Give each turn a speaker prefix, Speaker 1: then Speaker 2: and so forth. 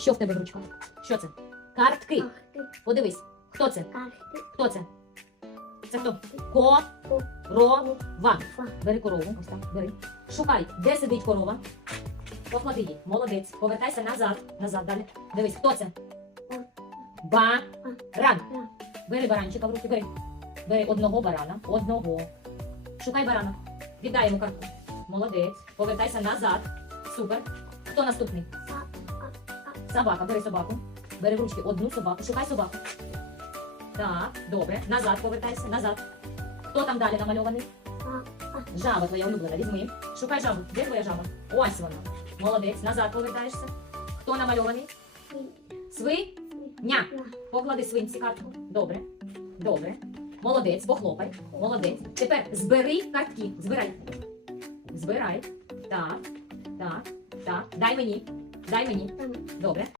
Speaker 1: Що в тебе в ручках? Що це? Картки. Подивись. Хто це? Хто це? Це хто? Корова. Бери корову. Ось так. Бери. Шукай, де сидить корова. Поклади її. Молодець. Повертайся назад. Назад далі. Дивись, хто це? Баран.
Speaker 2: Ран.
Speaker 1: Бери баранчика в руки, бери. Бери одного барана. Одного. Шукай барана. Віддай йому картку. Молодець. Повертайся назад. Супер. Хто наступний? Собака. Бери собаку. Бери в ручки одну собаку. Шукай собаку. Так, добре. Назад повертайся. Назад. Хто там далі намальований? Жаба твоя улюблена. Візьми. Шукай жабу. Де твоя жаба? Ось вона. Молодець. Назад повертаєшся. Хто намальований? Свиня. Поклади свинці картку. Добре. Добре. Молодець, похлопай. Молодець. Тепер збери картки. Збирай. Збирай. Так. Так. Так. Дай мені. Дай мені. Добре.